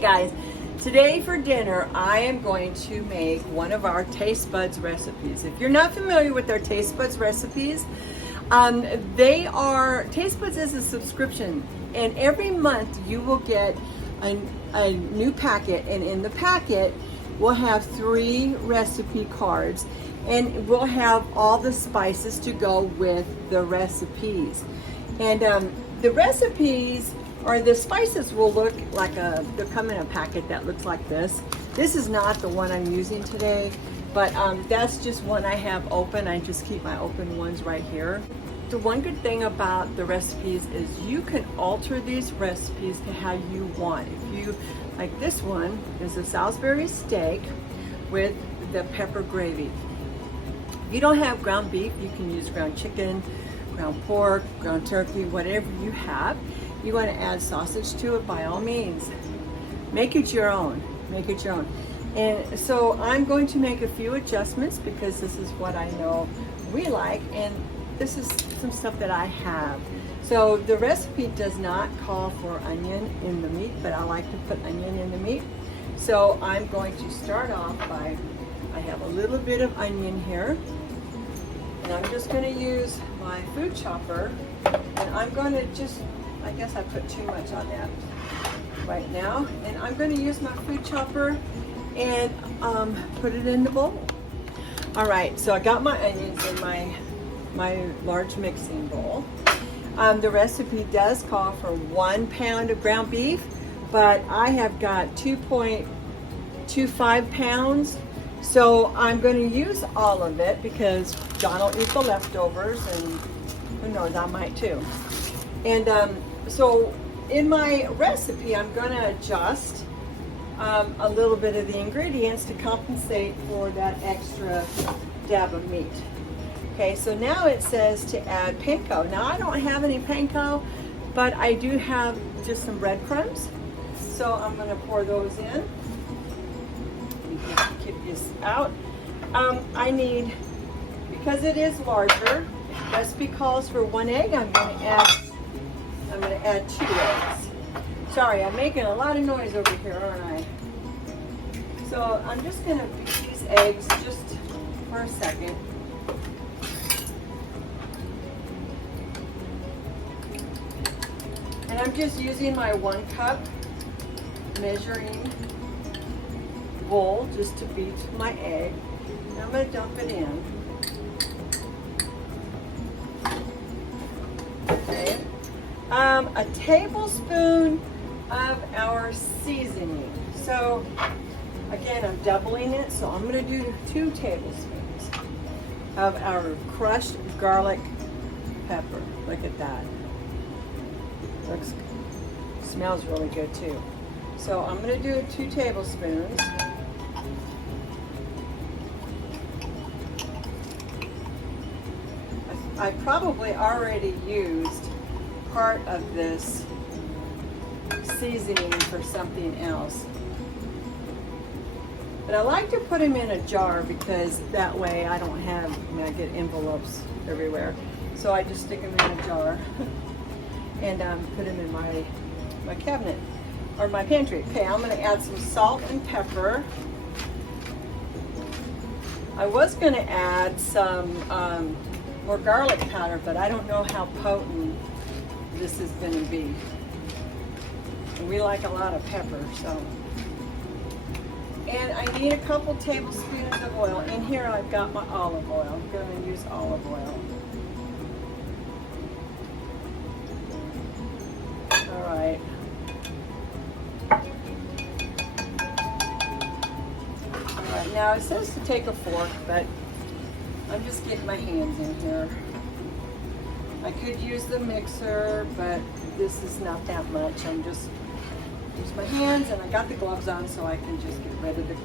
guys, today for dinner I am going to make one of our Taste Buds recipes. If you're not familiar with our Taste Buds recipes, Taste Buds is a subscription, and every month you will get a new packet, and in the packet we'll have 3 recipe cards, and we'll have all the spices to go with the recipes. And the recipes or the spices will look like they'll come in a packet that looks like this. This is not the one I'm using today, but that's just one I have open. I just keep my open ones right here. The one good thing about the recipes is you can alter these recipes to how you want. If you, like this one is a Salisbury steak with the pepper gravy. If you don't have ground beef, you can use ground chicken, ground pork, ground turkey, whatever you have. You want to add sausage to it, by all means. Make it your own. Make it your own. And so I'm going to make a few adjustments because this is what I know we like, and this is some stuff that I have. So the recipe does not call for onion in the meat, but I like to put onion in the meat. So I'm going to start off by, I have a little bit of onion here, and I'm just going to use my food chopper, and I'm going to just, I guess I put too much on that right now, and I'm going to use my food chopper and put it in the bowl. All right, so I got my onions in my large mixing bowl. The recipe does call for 1 pound of ground beef, but I have got 2.25 pounds. So I'm going to use all of it because John will eat the leftovers, and who knows, I might too. And so in my recipe, I'm going to adjust a little bit of the ingredients to compensate for that extra dab of meat. Okay, so now it says to add panko. Now I don't have any panko, but I do have just some breadcrumbs. So I'm going to pour those in. Kick this out. I need, because it is larger, recipe calls for 1 egg. I'm going to add 2 eggs. Sorry, I'm making a lot of noise over here, aren't I? So I'm just going to beat these eggs just for a second. And I'm just using my 1 cup measuring bowl just to beat my egg. And I'm going to dump it in. Okay. A tablespoon of our seasoning. So again, I'm doubling it, so I'm going to do 2 tablespoons of our crushed garlic pepper. Look at that. Smells really good too. So I'm going to do 2 tablespoons. I probably already used part of this seasoning for something else. But I like to put them in a jar because that way I don't have, I get envelopes everywhere. So I just stick them in a jar and put them in my cabinet or my pantry. Okay, I'm going to add some salt and pepper. I was going to add some more garlic powder, but I don't know how potent this is going to be. And we like a lot of pepper, so. And I need a couple tablespoons of oil. In here I've got my olive oil. I'm going to use olive oil. All right. All right, now it says to take a fork, but I'm just getting my hands in here. I could use the mixer, but this is not that much. I'm just use my hands, and I got the gloves on so I can just get rid of the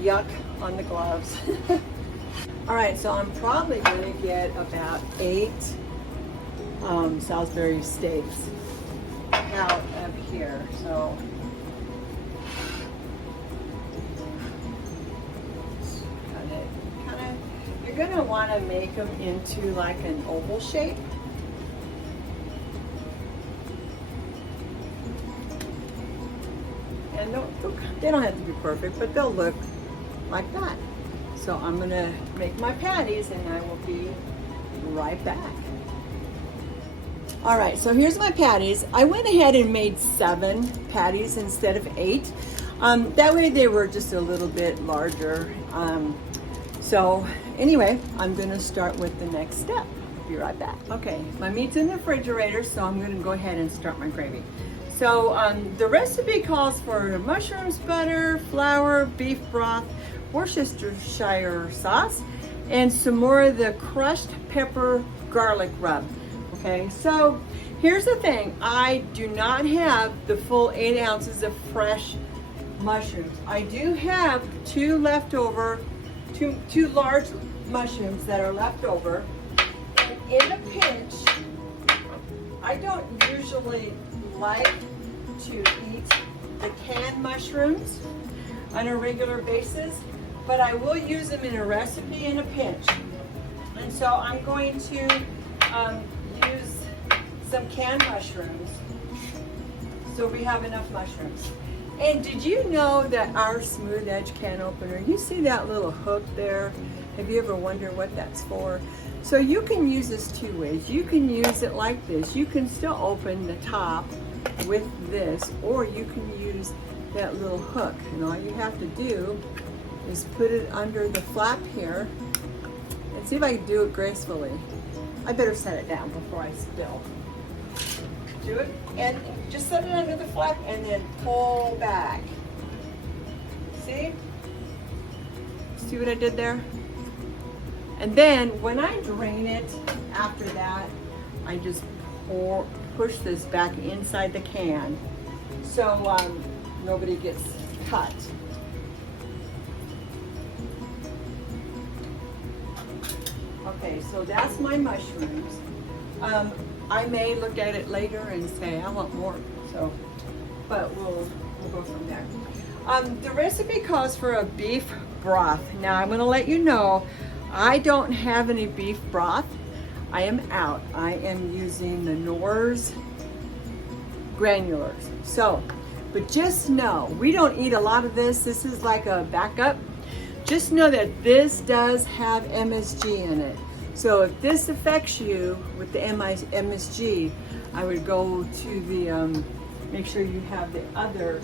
yuck on the gloves. All right, so I'm probably going to get about 8 Salisbury steaks out of here. So you're going to want to make them into like an oval shape. And they don't have to be perfect, but they'll look like that. So I'm gonna make my patties and I will be right back. All right, so here's my patties. I went ahead and made 7 patties instead of 8. That way they were just a little bit larger. So anyway, I'm gonna start with the next step. Be right back. Okay, my meat's in the refrigerator, so I'm gonna go ahead and start my gravy. So the recipe calls for mushrooms, butter, flour, beef broth, Worcestershire sauce, and some more of the crushed pepper garlic rub. Okay, so here's the thing. I do not have the full 8 ounces of fresh mushrooms. I do have 2 leftover, two large mushrooms that are left over. In a pinch, I don't usually like to eat the canned mushrooms on a regular basis, but I will use them in a recipe in a pinch. And so I'm going to use some canned mushrooms so we have enough mushrooms. And did you know that our smooth edge can opener, you see that little hook there? Have you ever wondered what that's for? So you can use this 2 ways. You can use it like this. You can still open the top with this, or you can use that little hook. And all you have to do is put it under the flap here and see if I can do it gracefully. I better set it down before I spill. Do it, and just set it under the flap and then pull back. See? See what I did there? And then when I drain it after that, I just push this back inside the can so nobody gets cut. Okay, so that's my mushrooms. I may look at it later and say I want more, so, but we'll go from there. The recipe calls for a beef broth. Now I'm going to let you know I don't have any beef broth. I am out. I am using the Knorr's granulars. So, but just know we don't eat a lot of this. This is like a backup. Just know that this does have MSG in it. So if this affects you with the MSG, I would go to the, make sure you have the other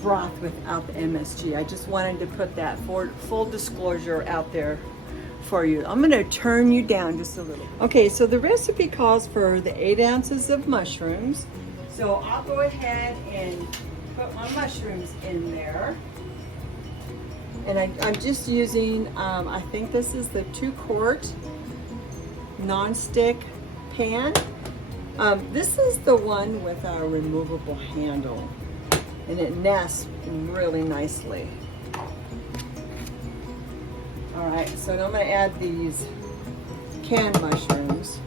broth without the MSG. I just wanted to put that for full disclosure out there for you. I'm gonna turn you down just a little. Okay, so the recipe calls for the 8 ounces of mushrooms. So I'll go ahead and put my mushrooms in there. And I'm just using, I think this is the 2-quart non-stick pan. This is the one with our removable handle, and it nests really nicely. All right, so now I'm gonna add these canned mushrooms.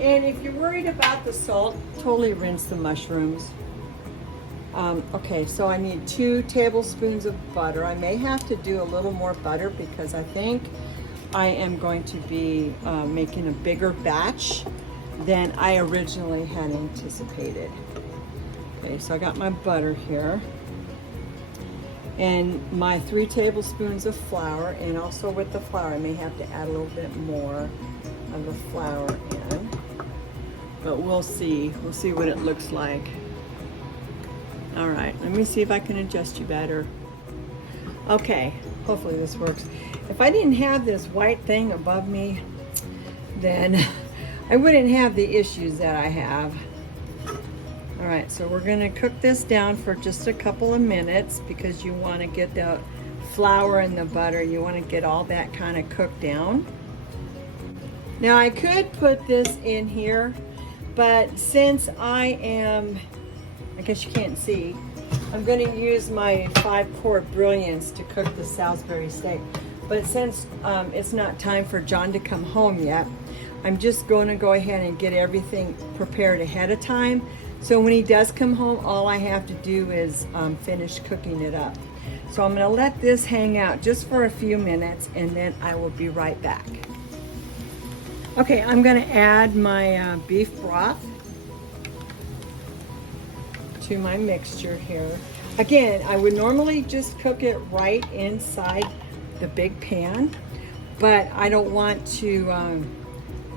And if you're worried about the salt, totally rinse the mushrooms. Okay, so I need 2 tablespoons of butter. I may have to do a little more butter because I think I am going to be making a bigger batch than I originally had anticipated. Okay, so I got my butter here. And my 3 tablespoons of flour, and also with the flour, I may have to add a little bit more of the flour in. But we'll see. We'll see what it looks like. All right, let me see if I can adjust you better. Okay, hopefully this works. If I didn't have this white thing above me, then I wouldn't have the issues that I have. All right, so we're gonna cook this down for just a couple of minutes because you wanna get the flour and the butter, you wanna get all that kind of cooked down. Now I could put this in here, but since I guess you can't see, I'm gonna use my 5-quart Brilliance to cook the Salisbury steak. But since it's not time for John to come home yet, I'm just gonna go ahead and get everything prepared ahead of time. So when he does come home, all I have to do is finish cooking it up. So I'm gonna let this hang out just for a few minutes and then I will be right back. Okay, I'm gonna add my beef broth. into my mixture here. Again, I would normally just cook it right inside the big pan, but I don't want to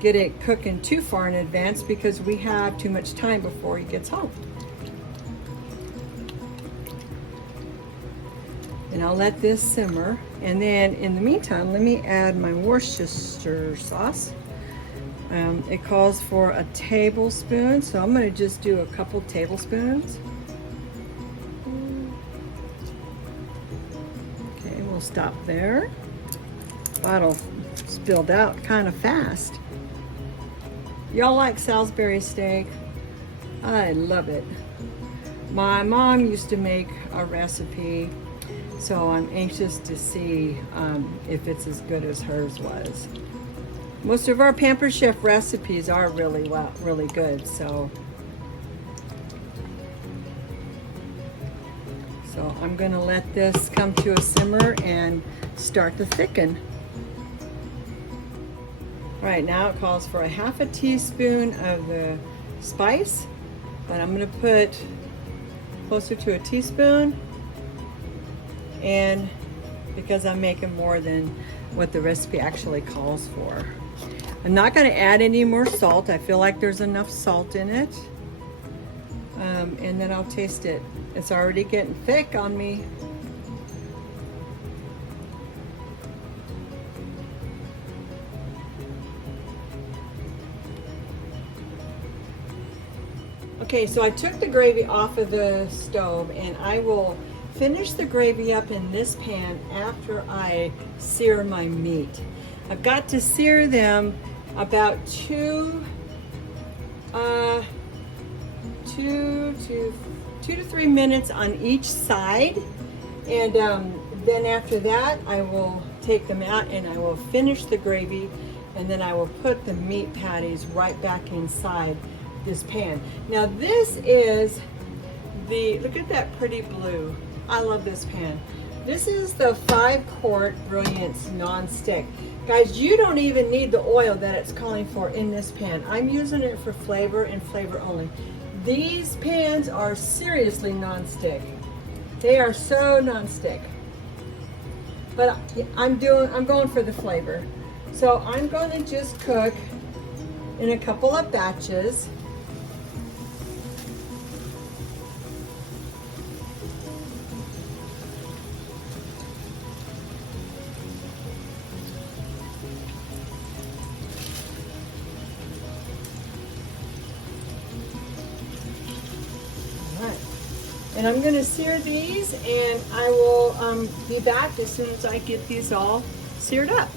get it cooking too far in advance because we have too much time before he gets home. And I'll let this simmer. And then in the meantime, let me add my Worcestershire sauce. It calls for a tablespoon, so I'm going to just do a couple tablespoons. Okay, we'll stop there. Bottle spilled out kind of fast. Y'all like Salisbury steak? I love it. My mom used to make a recipe, so I'm anxious to see if it's as good as hers was. Most of our Pampered Chef recipes are really good, so I'm gonna let this come to a simmer and start to thicken. All right, now it calls for a half a teaspoon of the spice, but I'm gonna put closer to a teaspoon, and because I'm making more than what the recipe actually calls for. I'm not going to add any more salt. I feel like there's enough salt in it. And then I'll taste it. It's already getting thick on me. Okay, so I took the gravy off of the stove, and I will finish the gravy up in this pan after I sear my meat. I've got to sear them about 2 to 3 minutes on each side, and then after that I will take them out and I will finish the gravy, and then I will put the meat patties right back inside this pan. Now this is look at that pretty blue. I love this pan. This is the 5-quart Brilliance non-stick. Guys, you don't even need the oil that it's calling for in this pan. I'm using it for flavor and flavor only. These pans are seriously non-stick. They are so non-stick. But I'm going for the flavor. So I'm going to just cook in a couple of batches. And I'm going to sear these, and I will be back as soon as I get these all seared up.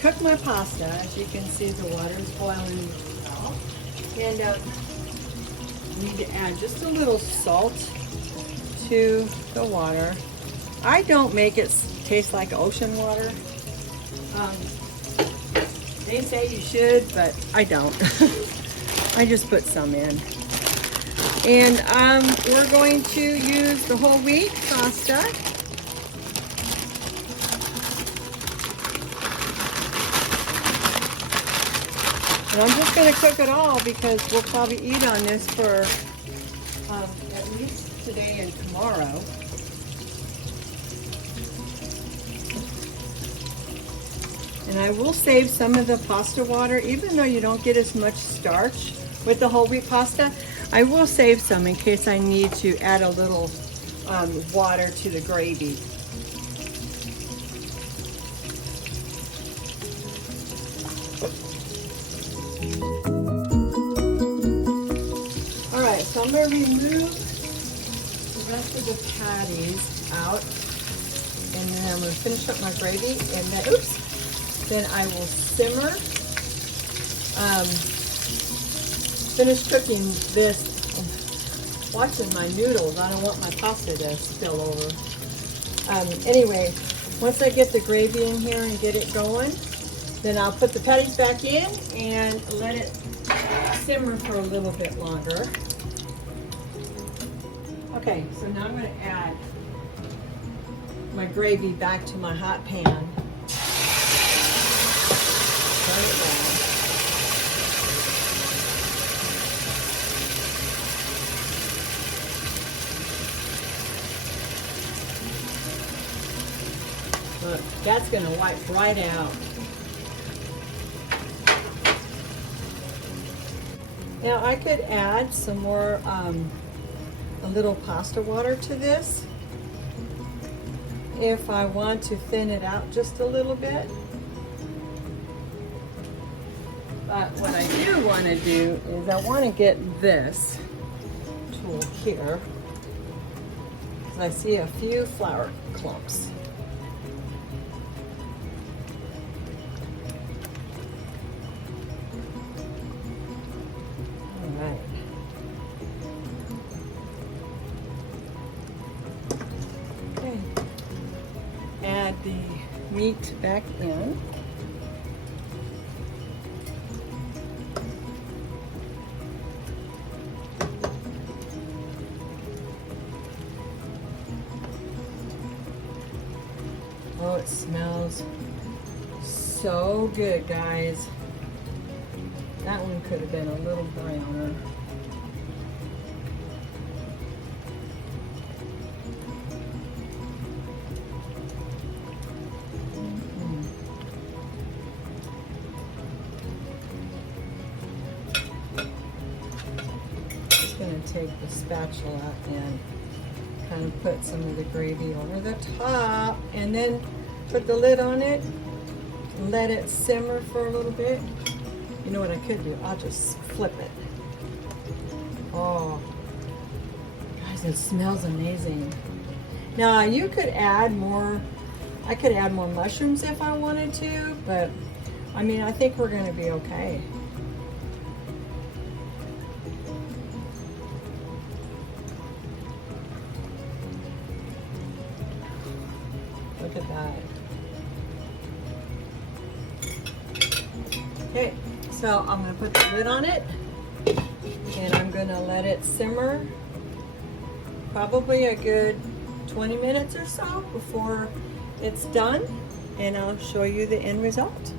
Cook my pasta. As you can see, the water is boiling well. And I need to add just a little salt to the water. I don't make it taste like ocean water. They say you should, but I don't. I just put some in. And we're going to use the whole wheat pasta. And I'm just going to cook it all because we'll probably eat on this for at least today and tomorrow. And I will save some of the pasta water, even though you don't get as much starch with the whole wheat pasta. I will save some in case I need to add a little water to the gravy. So I'm going to remove the rest of the patties out, and then I'm going to finish up my gravy, and then, then I will simmer, finish cooking this. I'm watching my noodles. I don't want my pasta to spill over. Anyway, once I get the gravy in here and get it going, Then I'll put the patties back in and let it simmer for a little bit longer. Okay, so now I'm going to add my gravy back to my hot pan. Turn it down. Look, that's going to wipe right out. Now I could add some more, a little pasta water to this if I want to thin it out just a little bit. But what I do want to do is I want to get this tool here, because I see a few flour clumps. Add the meat back in. Oh, it smells so good, guys. That one could have been a little browner. Take the spatula and kind of put some of the gravy over the top, and then put the lid on it, let it simmer for a little bit. You know what I could do? I'll just flip it. Oh, guys, it smells amazing. Now you could add more, I could add more mushrooms if I wanted to, but I mean, I think we're going to be okay. Look at that. Okay, so I'm going to put the lid on it, and I'm going to let it simmer probably a good 20 minutes or so before it's done, and I'll show you the end result.